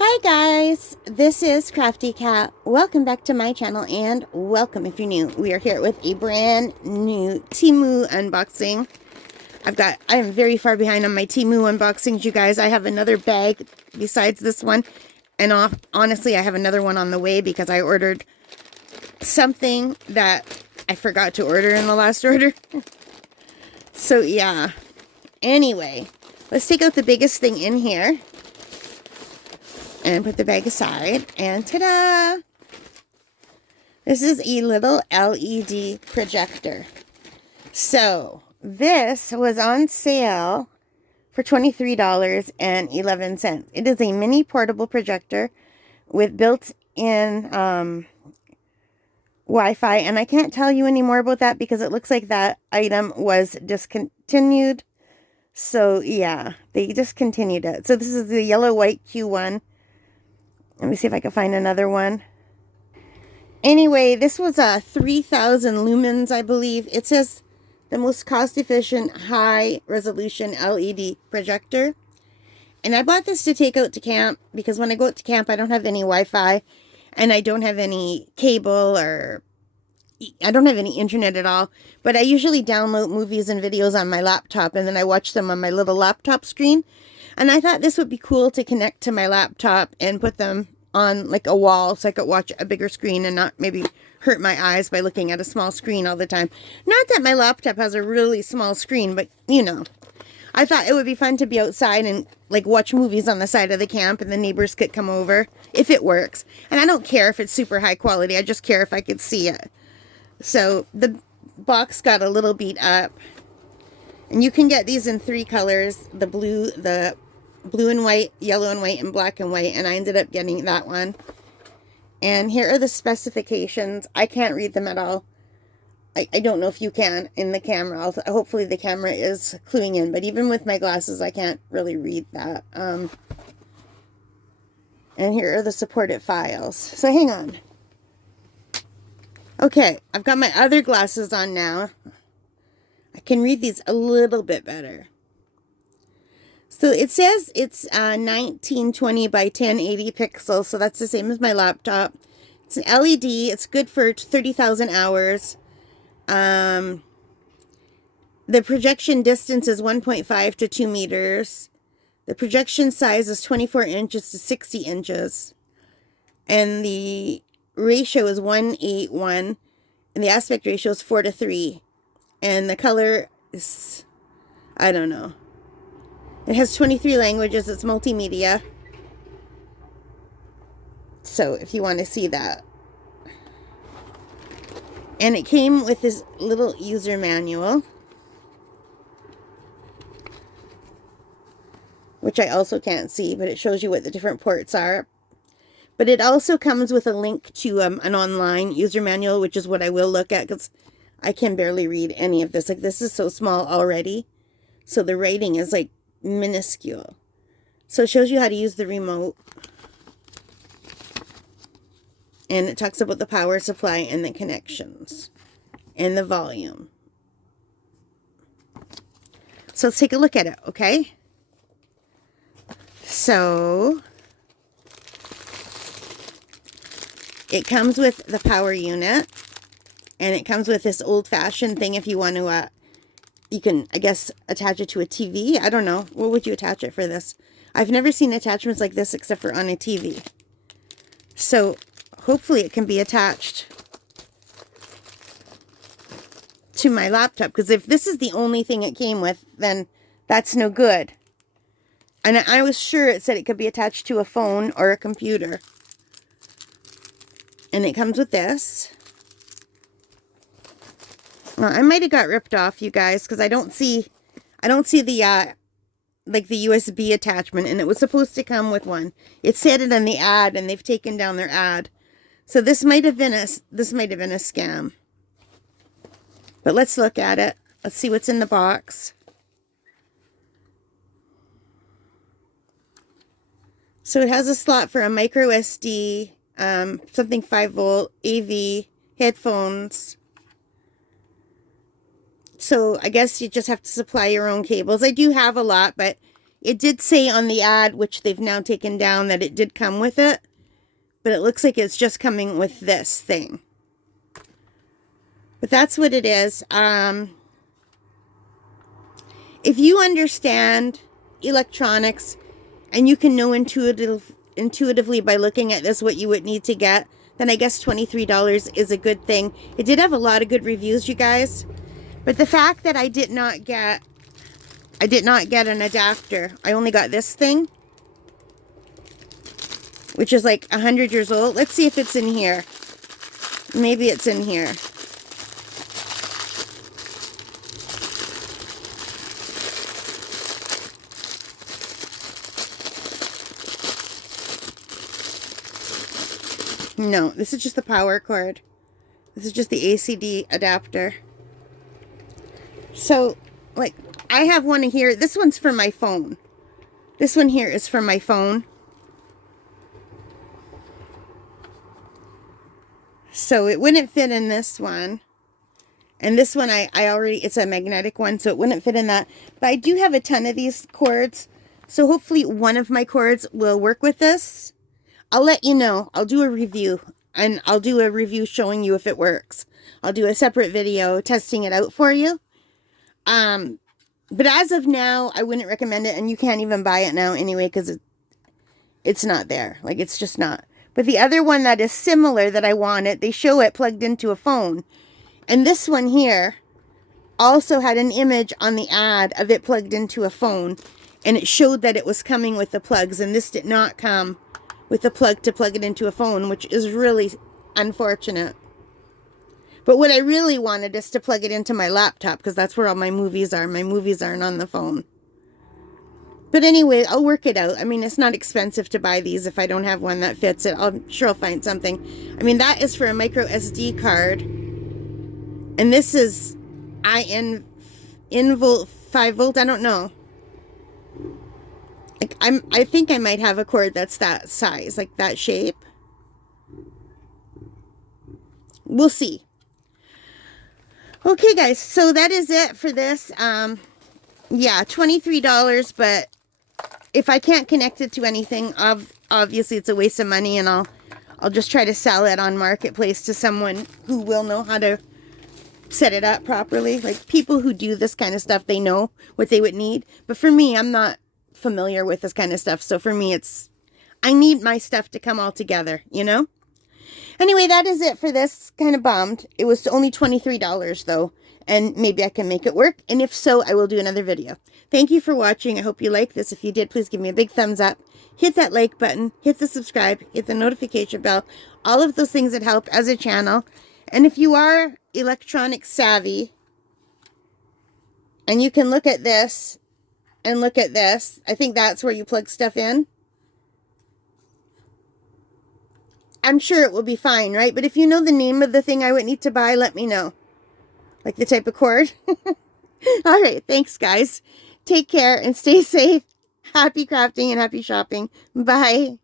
Hi guys, this is Crafty Cat. Welcome back to my channel and welcome if you're new. We are here with a brand new Temu unboxing. I am very far behind on my Temu unboxings, you guys. I have another bag besides this one. And honestly, I have another one on the way because I ordered something that I forgot to order in the last order. So yeah. Anyway, let's take out the biggest thing in here. And put the bag aside, and ta-da! This is a little LED projector. So, this was on sale for $23.11. It is a mini portable projector with built-in Wi-Fi, and I can't tell you any more about that because it looks like that item was discontinued. So, yeah, they discontinued it. So, this is the yellow-white Q1. Let me see if I can find another one. Anyway, this was a 3,000 lumens, I believe. It says the most cost-efficient, high-resolution LED projector. And I bought this to take out to camp because when I go out to camp, I don't have any Wi-Fi and I don't have any cable or I don't have any internet at all. But I usually download movies and videos on my laptop and then I watch them on my little laptop screen. And I thought this would be cool to connect to my laptop and put them on like a wall so I could watch a bigger screen and not maybe hurt my eyes by looking at a small screen all the time. Not that my laptop has a really small screen, but you know. I thought it would be fun to be outside and like watch movies on the side of the camp and the neighbors could come over if it works. And I don't care if it's super high quality. I just care if I could see it. So the box got a little beat up. And you can get these in 3 colors. The blue and white, yellow and white, and black and white. And I ended up getting that one. And here are the specifications. I can't read them at all. I don't know if you can in the camera. Hopefully the camera is cluing in. But even with my glasses, I can't really read that. And here are the supported files. So hang on. Okay, I've got my other glasses on now. I can read these a little bit better. So it says it's 1920 by 1080 pixels. So that's the same as my laptop. It's an LED. It's good for 30,000 hours. The projection distance is 1.5 to 2 meters. The projection size is 24 inches to 60 inches. And the ratio is 1:1. And the aspect ratio is 4:3. And the color is, I don't know. It has 23 languages. It's multimedia. So if you want to see that. And it came with this little user manual, which I also can't see, but it shows you what the different ports are. But it also comes with a link to an online user manual, which is what I will look at because I can barely read any of this. Like, this is so small already. So the writing is like minuscule. So it shows you how to use the remote. And it talks about the power supply and the connections and the volume. So let's take a look at it, okay? So it comes with the power unit. And it comes with this old-fashioned thing if you want to, you can, I guess, attach it to a TV. I don't know. What would you attach it for this? I've never seen attachments like this except for on a TV. So hopefully it can be attached to my laptop. Because if this is the only thing it came with, then that's no good. And I was sure it said it could be attached to a phone or a computer. And it comes with this. Well, I might have got ripped off, you guys, because I don't see the, like the USB attachment, and it was supposed to come with one. It said it in the ad, and they've taken down their ad. So this might have been a scam. But let's look at it. Let's see what's in the box. So it has a slot for a micro SD, something 5-volt, AV, headphones. So I guess you just have to supply your own cables. I do have a lot, but It did say on the ad, which they've now taken down, that it did come with it. But it looks like it's just coming with this thing. But that's what it is. If you understand electronics and you can know intuitively by looking at this what you would need to get, then I guess $23 is a good thing. It did have a lot of good reviews, you guys. But the fact that I did not get an adapter. I only got this thing, which is like 100 years old. Let's see if it's in here. Maybe it's in here. No, this is just the power cord. This is just the ACD adapter. So, like, I have one here. This one's for my phone. This one here is for my phone. So it wouldn't fit in this one. And this one, I already, it's a magnetic one, so it wouldn't fit in that. But I do have a ton of these cords. So hopefully one of my cords will work with this. I'll let you know. I'll do a review. And I'll do a review showing you if it works. I'll do a separate video testing it out for you. But as of now, I wouldn't recommend it. And you can't even buy it now anyway, because it's not there. Like, it's just not. But the other one that is similar that I wanted, they show it plugged into a phone. And this one here also had an image on the ad of it plugged into a phone. And it showed that it was coming with the plugs. And this did not come with the plug to plug it into a phone, which is really unfortunate. But what I really wanted is to plug it into my laptop, because that's where all my movies are. My movies aren't on the phone. But anyway, I'll work it out. I mean, it's not expensive to buy these if I don't have one that fits it. I'm sure I'll find something. I mean, that is for a micro SD card. And this is in-volt, 5-volt, I don't know. Like, I think I might have a cord that's that size, like that shape. We'll see. Okay, guys, so that is it for this. Yeah, $23, but if I can't connect it to anything, obviously it's a waste of money, and I'll just try to sell it on Marketplace to someone who will know how to set it up properly. Like, people who do this kind of stuff, they know what they would need. But for me, I'm not familiar with this kind of stuff. So for me, I need my stuff to come all together, you know? Anyway, that is it for this. Kind of bummed. It was only $23 though. And maybe I can make it work. And if so, I will do another video. Thank you for watching. I hope you liked this. If you did, please give me a big thumbs up. Hit that like button. Hit the subscribe. Hit the notification bell. All of those things that help as a channel. And if you are electronic savvy, and you can look at this and look at this, I think that's where you plug stuff in. I'm sure it will be fine, right? But if you know the name of the thing I would need to buy, let me know. Like the type of cord. All right, thanks, guys. Take care and stay safe. Happy crafting and happy shopping. Bye.